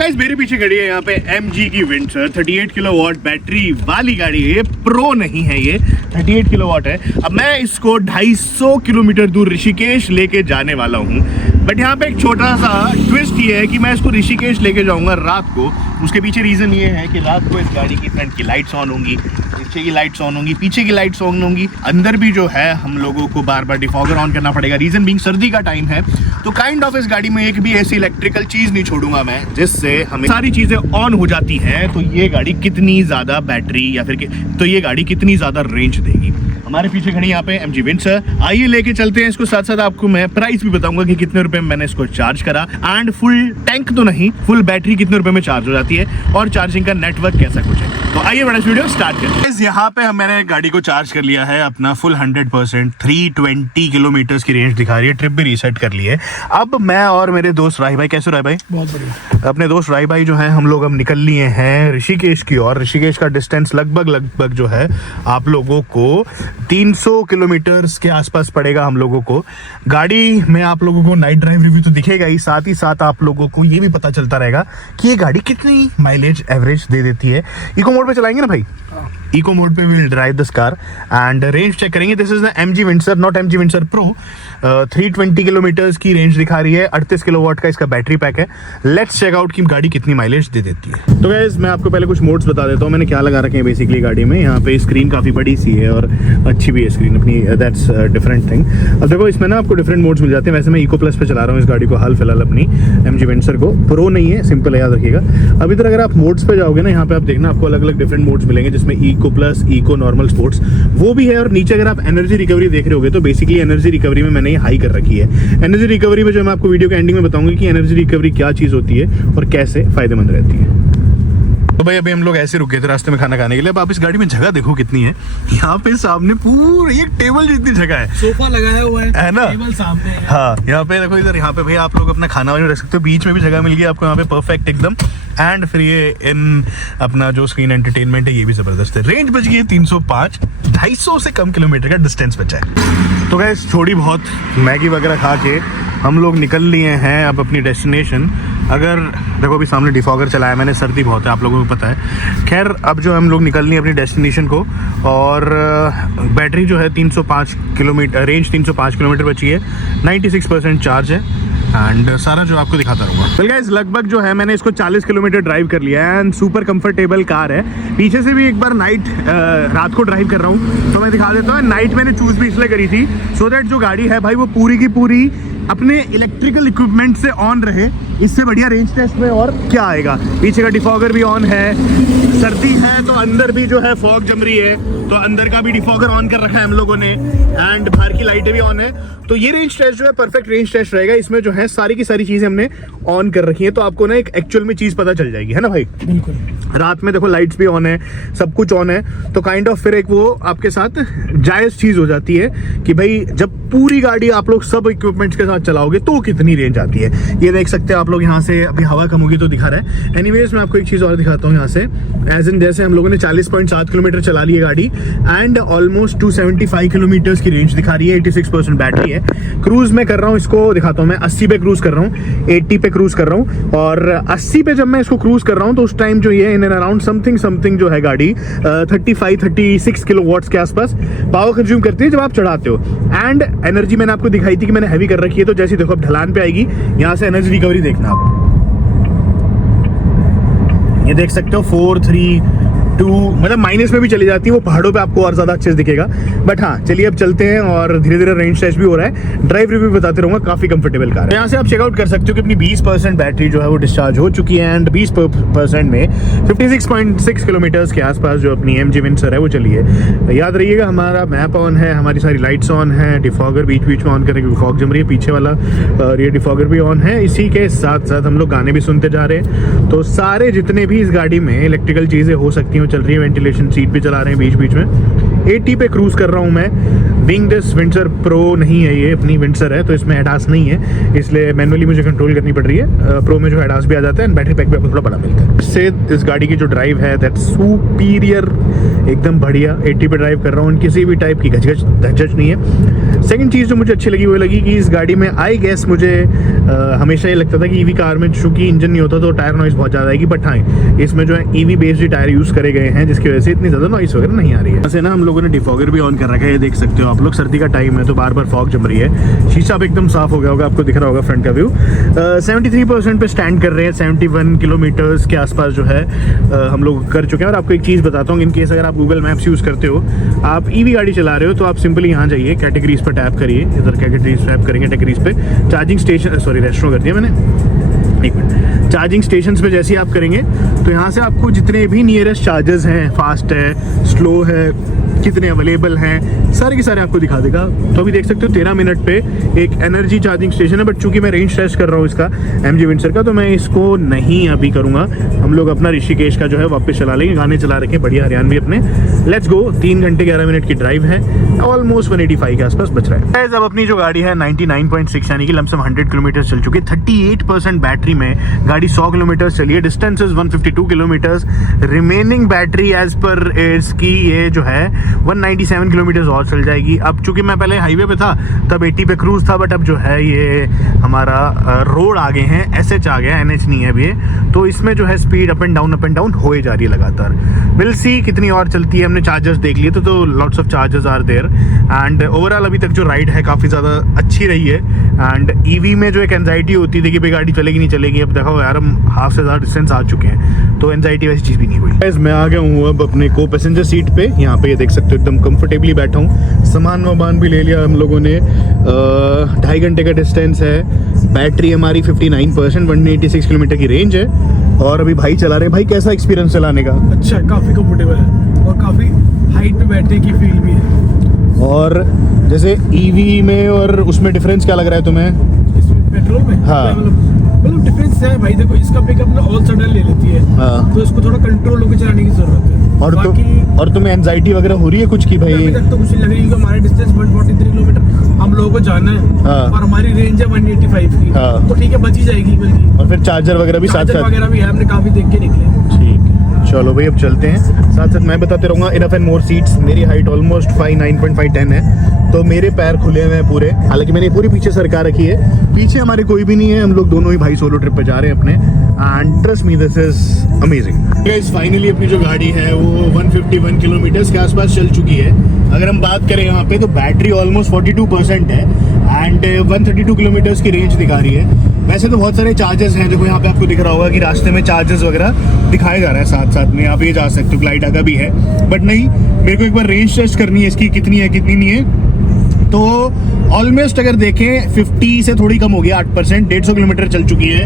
Guys मेरे पीछे खड़ी है यहाँ पे MG की विंडसर 38 किलोवाट बैटरी वाली गाड़ी है। प्रो नहीं है ये, 38 किलोवाट है। अब मैं इसको 250 किलोमीटर दूर ऋषिकेश लेके जाने वाला हूँ। बट यहाँ पे एक छोटा सा ट्विस्ट ये है कि मैं इसको ऋषिकेश लेके जाऊंगा रात को। उसके पीछे रीज़न ये है कि रात को इस गाड़ी की फ्रंट की लाइट्स ऑन होंगी, पीछे की लाइट्स ऑन होंगी, पीछे की लाइट्स ऑन होंगी। अंदर भी जो है हम लोगों को बार बार डिफॉगर ऑन करना पड़ेगा। रीज़न बीइंग सर्दी का टाइम है, तो काइंड ऑफ इस गाड़ी में एक भी ऐसी इलेक्ट्रिकल चीज़ नहीं छोड़ूंगा मैं जिससे हमें सारी चीज़ें ऑन हो जाती हैं। तो ये गाड़ी कितनी ज़्यादा बैटरी या फिर तो ये गाड़ी कितनी ज़्यादा रेंज देगी। हमारे पीछे खड़ी यहाँ पे MG विंडसर। आइए लेके चलते हैं इसको। साथ साथ आपको मैं प्राइस भी बताऊंगा कि कितने रुपए में मैंने इसको चार्ज करा एंड फुल टैंक तो नहीं, फुल बैटरी कितने रुपए में चार्ज हो जाती है और चार्जिंग का नेटवर्क कैसा कुछ है। तो आइए बड़ा वीडियो स्टार्ट करते हैं। यहाँ पे मैंने गाड़ी को चार्ज कर लिया है अपना फुल 100%। 320 किलोमीटर की रेंज दिखा रही है। ट्रिप भी रीसेट कर ली है। अब मैं और मेरे दोस्त राही भाई, कैसे राही भाई? बहुत बढ़िया। अपने दोस्त राही भाई जो है हम लोग अब निकल लिए हैं ऋषिकेश की ओर। ऋषिकेश का डिस्टेंस लगभग जो है आप लोगों को 300 किलोमीटर के आसपास पड़ेगा हम लोगों को। गाड़ी में आप लोगों को नाइट ड्राइव रिव्यू तो दिखेगा ही साथ आप लोगों को ये भी पता चलता रहेगा कि ये गाड़ी कितनी माइलेज एवरेज दे देती है। इको मोड पे चलाएंगे ना भाई? इको मोड पे will drive this car and range check करेंगे। This is the MG Windsor, not MG Windsor Pro. 320 kilometre की रेंज दिखा रही है। 38 किलोवाट का इसका बैटरी पैक है। लेट्स चेक आउट कि गाड़ी कितनी माइलेज दे देती है। तो गाइस मैं आपको पहले कुछ मोड्स बता देता हूँ मैंने क्या लगा रखे हैं बेसिकली गाड़ी में। यहाँ पे स्क्रीन काफी बड़ी सी है और अच्छी भी है स्क्रीन अपनी, दैट्स डिफरेंट थिंग। अब देखो इसमें ना आपको डिफरेंट मोड्स मिल जाते हैं। वैसे मैं इको प्लस पे चला रहा हूँ इस गाड़ी को हाल फिलहाल अपनी MG विंडसर को। प्रो नहीं है, सिंपल है, याद रखिएगा। अब इधर अगर आप मोड्स पे जाओगे ना, यहाँ पे आप देखना आपको अलग अलग डिफरेंट मोड्स मिलेंगे जिसमें eco plus, eco, normal, sports वो भी है। और नीचे अगर आप एनर्जी रिकवरी देख रहे होगे तो बेसिकली एनर्जी रिकवरी में मैंने ये हाई कर रखी है। एनर्जी रिकवरी में जो मैं आपको वीडियो के एंडिंग में बताऊंगी कि एनर्जी रिकवरी क्या चीज होती है और कैसे फायदेमंद रहती है। तो भाई अभी हम लोग ऐसे रुके थे रास्ते में खाना खाने के लिए। अब आप इस गाड़ी में जगह देखो कितनी है। यहाँ पे सामने पूरी एक टेबल जितनी जगह है, सोफा लगाया हुआ है ना? टेबल सामने है। हाँ यहाँ पे देखो, इधर यहाँ पे भाई आप लोग अपना खाना वाना रख सकते हो। बीच में भी जगह मिल गई आपको यहाँ पे परफेक्ट एकदम। एंड फिर ये इन अपना जो स्क्रीन एंटरटेनमेंट है ये भी जबरदस्त है। रेंज बच गई है 305, 250 से कम किलोमीटर का डिस्टेंस बचा है। तो गाइस थोड़ी बहुत मैगी वगैरह खा के हम लोग निकल लिए हैं अब अपनी डेस्टिनेशन। अगर देखो अभी सामने डिफॉगर चलाया मैंने, सर्दी बहुत है आप लोगों को पता है। खैर अब जो हम लोग निकल लिए अपनी डेस्टिनेशन को और बैटरी जो है 305 किलोमीटर, रेंज 305 किलोमीटर बची है। 96% चार्ज है एंड सारा जो आपको दिखाता रहूँगा। तो गाइस लगभग जो है मैंने इसको 40 किलोमीटर ड्राइव कर लिया है एंड सुपर कंफर्टेबल कार है। पीछे से भी एक बार रात को ड्राइव कर रहा हूँ तो मैं दिखा देता हूँ। नाइट मैंने चूज भी इसलिए करी थी सो दैट जो गाड़ी है भाई वो पूरी की पूरी अपने इलेक्ट्रिकल इक्विपमेंट से ऑन रहे। इससे बढ़िया रेंज टेस्ट में और क्या आएगा। पीछे का डिफॉगर भी ऑन है, सर्दी है तो अंदर भी जो है फॉग जम रही है तो अंदर का भी डिफॉगर ऑन कर रखा है हम लोगों ने एंड बाहर की लाइटें भी ऑन है। तो ये रेंज टेस्ट जो है परफेक्ट रेंज टेस्ट रहेगा। इसमें जो है सारी की सारी चीजें हमने ऑन कर रखी है तो आपको ना एक एक्चुअल में चीज पता चल जाएगी, है ना भाई? बिल्कुल। रात में देखो लाइट्स भी ऑन है, सब कुछ ऑन है तो काइंड ऑफ फिर एक वो आपके साथ जायज चीज हो जाती है कि भाई जब पूरी गाड़ी आप लोग सब इक्विपमेंट्स के साथ चलाओगे तो कितनी रेंज आती है। ये देख सकते हैं आप लोग यहाँ से, अभी हवा कम होगी तो दिखा रहा है। एनीवेज मैं आपको एक चीज और दिखाता हूँ यहाँ से। एज इन जैसे हम लोगों ने 40.7 किलोमीटर चला ली है गाड़ी एंड ऑलमोस्ट 275 किलोमीटर की रेंज दिखा रही है। 86% बैटरी है। क्रूज में कर रहा हूँ, इसको दिखाता हूँ मैं। 80 पे क्रूज कर रहा हूँ, 80 पे क्रूज कर रहा हूँ और 80 पे जब मैं इसको क्रूज कर रहा हूँ तो उस टाइम जो ये इन एंड अराउंड समथिंग जो है गाड़ी 35-36 किलोवाट्स के आसपास पावर कंज्यूम करती है जब आप चढ़ाते हो। एंड एनर्जी मैंने आपको दिखाई थी कि मैंने हैवी कर रखी है तो जैसे देखो अब ढलान पे आएगी यहाँ से एनर्जी रिकवरी देखना आप। ये देख सकते हो 4-3-2 मतलब माइनस में भी चली जाती है। वो पहाड़ों पे आपको और ज्यादा अच्छे से दिखेगा। बट हाँ चलिए अब चलते हैं और धीरे धीरे रेंज टेस्ट भी हो रहा है। ड्राइव रिव्यू बताते रहूंगा। काफी कंफर्टेबल कार है। यहाँ से आप चेकआउट कर सकते हो कि अपनी 20% बैटरी जो है वो डिस्चार्ज हो चुकी है एंड 20% में 56.6 किलोमीटर के आसपास जो अपनी MG विंडसर है वो चली है। याद रहिएगा हमारा मैप ऑन है, हमारी सारी लाइट्स ऑन है, डिफॉगर बीच बीच में ऑन करेंगे, फॉग जम रही है पीछे वाला और ये डिफॉगर भी ऑन है। इसी के साथ साथ हम लोग गाने भी सुनते जा रहे हैं। तो सारे जितने भी इस गाड़ी में इलेक्ट्रिकल चीजें हो सकती हैं चल रही है। वेंटिलेशन सीट भी चला रहे हैं बीच बीच में। 80 पे क्रूज कर रहा हूँ मैं। बीइंग दिस विंडसर प्रो नहीं है, ये अपनी विंडसर है तो इसमें एडास नहीं है इसलिए मैनुअली मुझे कंट्रोल करनी पड़ रही है। प्रो में जो एडास भी आ जाता है एंड बैटरी पैक भी आपको थोड़ा बड़ा मिलता है। इससे इस गाड़ी की जो ड्राइव है दैट सुपीरियर एकदम बढ़िया 80 पे ड्राइव कर रहा हूँ, किसी भी टाइप की घचघच धचच नहीं है। सेकंड चीज़ जो मुझे अच्छी लगी वो लगी कि इस गाड़ी में आई गेस मुझे हमेशा ये लगता था कि ईवी कार में चूंकि इंजन नहीं होता तो टायर नॉइस बहुत ज़्यादा आएगी, बट हाँ इसमें जो है ईवी बेस्ड टायर यूज़ करे गए हैं जिसकी वजह से इतनी ज़्यादा नॉइस वगैरह नहीं आ रही है। वैसे ना हम लोगों ने डिफॉगर भी ऑन कर रखा है, ये देख सकते हो आप लोग, सर्दी का टाइम है तो बार बार फॉग जम रही है। शीशा अब एकदम साफ हो गया होगा, आपको दिख रहा होगा फ्रंट का व्यू। 73% पे स्टैंड कर रहे हैं, 71 किलोमीटर्स के आसपास जो है हम लोग कर चुके हैं। और आपको एक चीज़ बताता हूँ, इन केस अगर आप गूगल मैप्स यूज़ करते हो, आप ईवी गाड़ी चला रहे हो तो आप सिंपली यहाँ जाइए, कैटेगरीज पर टैप करिए, इधर कैटेगरीज टैप करेंगे, कैटेगरीज पे चार्जिंग स्टेशन, सॉरी रेस्टोरेंट कर दिया मैंने, एक मिनट, चार्जिंग स्टेशन पे जैसे ही आप करेंगे तो यहाँ से आपको जितने भी नियरेस्ट चार्जर्स हैं, फास्ट है, स्लो है, कितने अवेलेबल हैं, सारे के सारे आपको दिखा देगा। तो अभी देख सकते हो 13 मिनट पे एक एनर्जी चार्जिंग स्टेशन है, बट चूंकि मैं रेंज टेस्ट कर रहा हूँ इसका MG विंडसर का, तो मैं इसको नहीं अभी करूँगा। हम लोग अपना ऋषिकेश का जो है वापस चला लेंगे, गाने चला रखे बढ़िया हरियाणवी अपने। Let's go. 3 घंटे 11 मिनट की ड्राइव है, ऑलमोस्ट 185 के आसपास बच रहा है। अब अपनी जो गाड़ी है 99.6 यानी कि लमसम 100 किलोमीटर चल चुकी है। 38% बैटरी में गाड़ी 100 किलोमीटर चली है। Distance is 152 kilometre. Remaining battery as per इसकी ये जो है 197 किलोमीटर और चल जाएगी। अब चूंकि मैं पहले हाईवे पे था तब 80 पे क्रूज था, बट अब जो है ये हमारा रोड आ गए हैं, SH आ गया, NH नहीं है अभी, तो इसमें जो है स्पीड अप एंड डाउन हो ही जा रही है लगातार। विल सी कितनी और चलती है। हमने चार्जर्स देख लिए तो lots of chargers are there and overall अभी तक जो राइड है काफ़ी ज़्यादा अच्छी रही है। एंड ईवी में जो एक एंजाइटी होती थी कि भाई गाड़ी चलेगी नहीं चलेगी, अब देखो यार हम हाफ से ज़्यादा डिस्टेंस आ चुके हैं तो एंजाइटी वैसी चीज़ भी नहीं हुई। मैं आ गया हूँ अब अपने को पैसेंजर सीट पे, यहाँ पे ये देख सकते हो एकदम कंफर्टेबली बैठा हूँ। सामान वामान भी ले लिया हम लोगों ने। 2.5 घंटे का डिस्टेंस है। बैटरी हमारी 59%, 186 किलोमीटर की रेंज है। और अभी भाई चला रहे हैं। भाई कैसा एक्सपीरियंस चलाने का? अच्छा है, काफी कंफर्टेबल है और काफी हाइट पे बैठने की फील भी है। और जैसे ईवी में और उसमें डिफरेंस क्या लग रहा है तुम्हें? इसमें पेट्रोल में हाँ। मतलब डिफरेंस है भाई। देखो इसका पिकअप ना ऑल सडन ले लेती है, हाँ। तो इसको थोड़ा कंट्रोल होकर चलाने की जरूरत है। और तुम्हें एंजाइटी वगैरह हो रही है कुछ की भाई? अभी तक तो कुछ नहीं लग रही, क्योंकि हमारे डिस्टेंस 143 किलोमीटर हम लोगों को जाना है। हाँ। और हमारी रेंज है 185 की। हाँ। तो ठीक है, बची जाएगी बल्कि। और फिर चार्जर वगैरह भी साथ चार्जर साथ वगैरह भी है, हमने काफी देख के निकले। ठीक है, चलो भाई अब चलते हैं। साथ साथ मैं बताते रहूँगा। Enough and more seats. मेरी हाइट ऑलमोस्ट 5'9.5'10" है, तो मेरे पैर खुले हुए हैं पूरे। हालांकि मैंने पूरी पीछे सरका रखी है, पीछे हमारे कोई भी नहीं है, हम लोग दोनों ही भाई सोलो ट्रिप पे जा रहे हैं अपने। And trust me this is amazing guys. Finally अपनी जो गाड़ी है वो 151 किलोमीटर के आसपास चल चुकी है। अगर हम बात करें यहाँ पे तो बैटरी ऑलमोस्ट 42% है एंड 132 किलोमीटर की रेंज दिखा रही है। वैसे तो बहुत सारे चार्जेस हैं, देखो यहाँ पे आपको दिख रहा होगा कि रास्ते में चार्जेस वगैरह दिखाया जा रहा है साथ साथ में। आप ये जा सकते हो, ग्लाइडा का भी है, बट नहीं, मेरे को एक बार रेंज टेस्ट करनी है इसकी, कितनी है कितनी नहीं है। तो ऑलमोस्ट अगर देखें 50 से थोड़ी कम हो गया, 8%, 150 किलोमीटर चल चुकी है।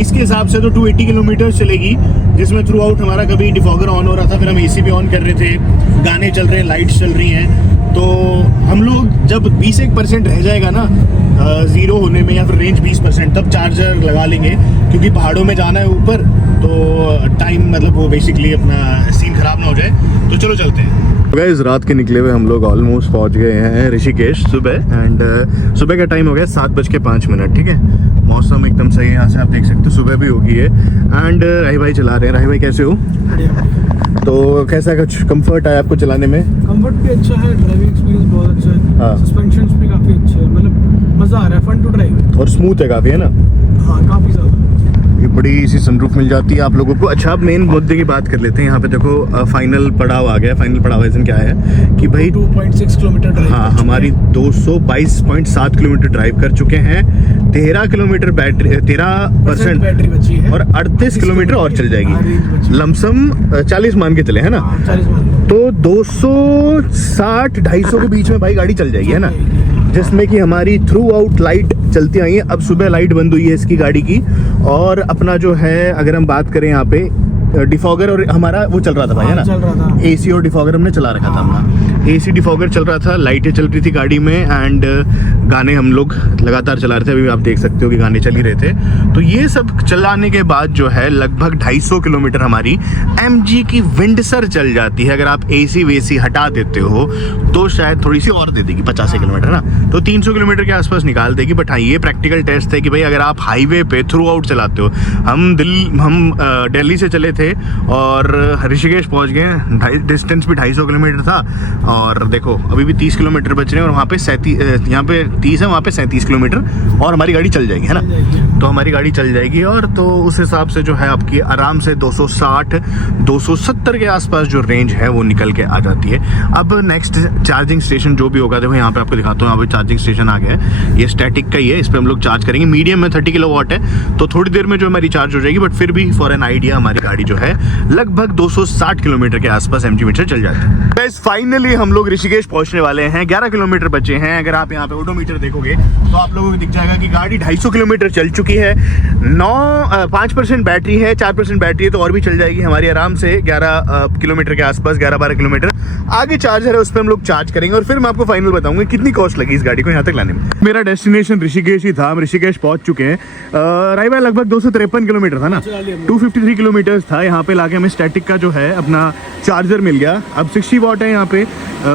इसके हिसाब से तो 280 किलोमीटर चलेगी, जिसमें थ्रू आउट हमारा कभी डिफॉगर ऑन हो रहा था, फिर हम AC भी ऑन कर रहे थे, गाने चल रहे हैं, लाइट्स चल रही हैं। तो हम लोग जब 20% रह जाएगा ना ज़ीरो होने में, या फिर रेंज 20%, तब चार्जर लगा लेंगे, क्योंकि पहाड़ों में जाना है ऊपर, तो टाइम मतलब वो बेसिकली अपना सीन ख़राब ना हो जाए। तो चलो चलते हैं। गाइस रात के निकले हुए हम लोग ऑलमोस्ट पहुंच गए हैं ऋषिकेश सुबह। एंड सुबह का टाइम हो गया 7:05, ठीक है। मौसम एकदम सही है, यहाँ से आप देख सकते हो सुबह भी होगी है। एंड राही भाई चला रहे हैं। राही भाई कैसे हो? तो कैसा कुछ कंफर्ट आया आपको चलाने में? कंफर्ट भी अच्छा है, ड्राइविंग एक्सपीरियंस बहुत अच्छा है। हाँ। सस्पेंशंस भी काफी अच्छे हैं, मतलब मजा आ रहा है, फन टू ड्राइव। और स्मूथ है काफ़ी, है ना? हाँ, काफी ज्यादा। ये बड़ी सी सनरूफ मिल जाती है आप लोगों को। अच्छा, अब मेन मुद्दे की बात कर लेते हैं। यहाँ पे देखो फाइनल पड़ाव आ गया। फाइनल पड़ाव रीजन क्या है कि भाई 2.6 किलोमीटर ड्राइव। हाँ, हमारी 222.7 किलोमीटर ड्राइव कर चुके हैं। 13 किलोमीटर बैटरी, 13% बैटरी बची है और 38 किलोमीटर और चल जाएगी। लमसम 40 मान के चले, है ना? 40 मान लो। तो 260-250 के बीच में भाई गाड़ी चल जाएगी, है ना? जिसमें कि हमारी थ्रू आउट लाइट चलती आई है। अब सुबह लाइट बंद हुई है इसकी गाड़ी की। और अपना जो है अगर हम बात करें यहाँ पे डिफॉगर और हमारा वो चल रहा था भाई, है ना? चल रहा था। AC और डिफॉगर हमने चला रखा था अपना। AC डिफॉगर चल रहा था, लाइटें चल रही थी गाड़ी में एंड गाने हम लोग लगातार चला रहे थे। अभी आप देख सकते हो कि गाने चल ही रहे थे। तो ये सब चलाने के बाद जो है लगभग 250 किलोमीटर हमारी MG की विंडसर चल जाती है। अगर आप AC वेसी हटा देते हो तो शायद थोड़ी सी और दे देगी, 85 किलोमीटर ना, तो तो 300 किलोमीटर के आसपास निकाल देगी। बट हाँ, ये प्रैक्टिकल टेस्ट है कि भाई अगर आप हाईवे पे थ्रू आउट चलाते हो, हम दिल्ली से चले थे और ऋषिकेश पहुंच गए, डिस्टेंस भी 250 किलोमीटर था और देखो अभी भी 30 किलोमीटर बच रहे हैं और वहाँ पे 37, यहाँ पे 30 है, वहाँ पे 37 किलोमीटर और हमारी गाड़ी चल जाएगी, है ना। तो हमारी गाड़ी चल जाएगी और तो उस हिसाब से जो है आपकी आराम से 260 270 के आसपास जो रेंज है वो निकल के आ जाती है। अब नेक्स्ट चार्जिंग स्टेशन जो भी होगा, देखो यहाँ पे आपको दिखाता हूँ, यहाँ पे चार्जिंग स्टेशन आ गया है, ये स्टैटिक का ही है, इस पर हम लोग चार्ज करेंगे। मीडियम में 30 किलोवाट है तो थोड़ी देर में जो हमारी चार्ज हो जाएगी, बट फिर भी फॉर एन आइडिया हमारी गाड़ी जो है लगभग 260 किलोमीटर के आसपास एमजी मीटर चल जाती है। गाइस फाइनली हम लोग ऋषिकेश पहुंचने वाले हैं, 11 किलोमीटर बचे हैं। अगर आप यहाँ पे ऑडोमीटर देखोगे तो आप लोगों को दिख जाएगा कि गाड़ी 250 किलोमीटर चल चुकी है, 5% बैटरी है, 4% बैटरी है तो और भी चल जाएगी हमारी आराम से 11 किलोमीटर के आसपास, 11-12 किलोमीटर आगे चार्जर है, उस पर हम लोग चार्ज करेंगे और फिर मैं आपको फाइनल बताऊंगा कितनी कॉस्ट लगी इस गाड़ी को यहाँ तक लाने में। मेरा डेस्टिनेशन ऋषिकेश ही था, हम ऋषिकेश पहुंच चुके हैं। रायबा लगभग 253 किलोमीटर था ना, 253 किलोमीटर था। यहाँ पे लाके हमें स्टैटिक का जो है अपना चार्जर मिल गया। अब 60 वॉट है यहाँ पे,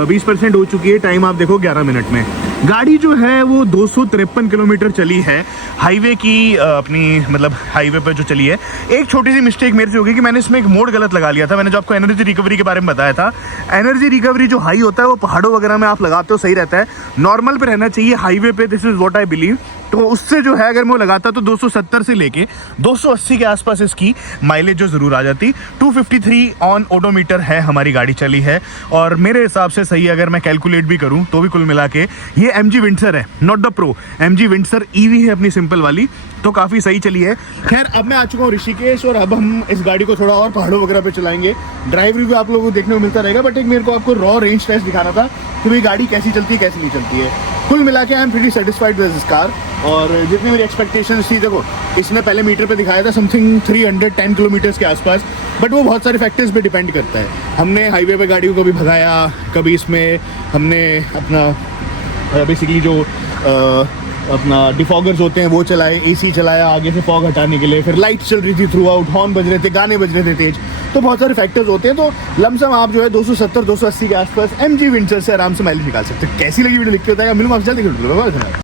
20% हो चुकी है। टाइम आप देखो 11 मिनट में। गाड़ी जो है वो 253 किलोमीटर चली है हाईवे की, अपनी मतलब हाईवे पर जो चली है। एक छोटी सी मिस्टेक मेरे से हो गई कि मैंने इसमें एक मोड गलत लगा लिया था। मैंने जो आपको एनर्जी रिकवरी के बारे में बताया था, एनर्जी रिकवरी जो हाई होता है वो पहाड़ों वगैरह में आप लगाते हो सही रहता है, नॉर्मल पे रहना चाहिए हाईवे पे, this is what I believe. तो उससे जो है अगर मैं लगाता तो 270 से लेके 280 के आसपास इसकी माइलेज जो ज़रूर आ जाती। 253 ऑन ओडोमीटर है हमारी गाड़ी चली है और मेरे हिसाब से सही अगर मैं कैलकुलेट भी करूं तो भी कुल मिला के ये MG विंडसर है, not the pro. MG Windsor EV है अपनी सिंपल वाली, तो काफ़ी सही चली है। खैर अब मैं आ चुका हूँ ऋषिकेश और अब हम इस गाड़ी को थोड़ा और पहाड़ों वगैरह पे चलाएंगे। ड्राइव रिव्यू आप लोगों को देखने को मिलता रहेगा, बट एक मेरे को आपको रॉ रेंज टेस्ट दिखाना था कि भाई गाड़ी कैसी चलती है कैसी नहीं चलती है। कुल मिला के I am pretty satisfied with this car और जितनी मेरी एक्सपेक्टेशंस थी, देखो इसने पहले मीटर पे दिखाया था समथिंग 310 किलोमीटर्स के आसपास, बट वो बहुत सारे फैक्टर्स पे डिपेंड करता है। हमने हाईवे पे गाड़ी को कभी भगाया, कभी इसमें हमने अपना बेसिकली जो अपना डिफॉगर्स होते हैं वो चलाए, AC चलाया आगे से फॉग हटाने के लिए, फिर लाइट चल रही थी थ्रू आउट, हॉर्न बज रहे थे, गाने बज रहे थे तेज, तो बहुत सारे फैक्टर्स होते हैं। तो लमसम आप जो है 270-280 के आसपास MG विंडसर से आराम से माइलेज निकाल सकते हैं। कैसी लगी वीडियो लिख के बताएगा। मिलूंगा आपसे जल्दी।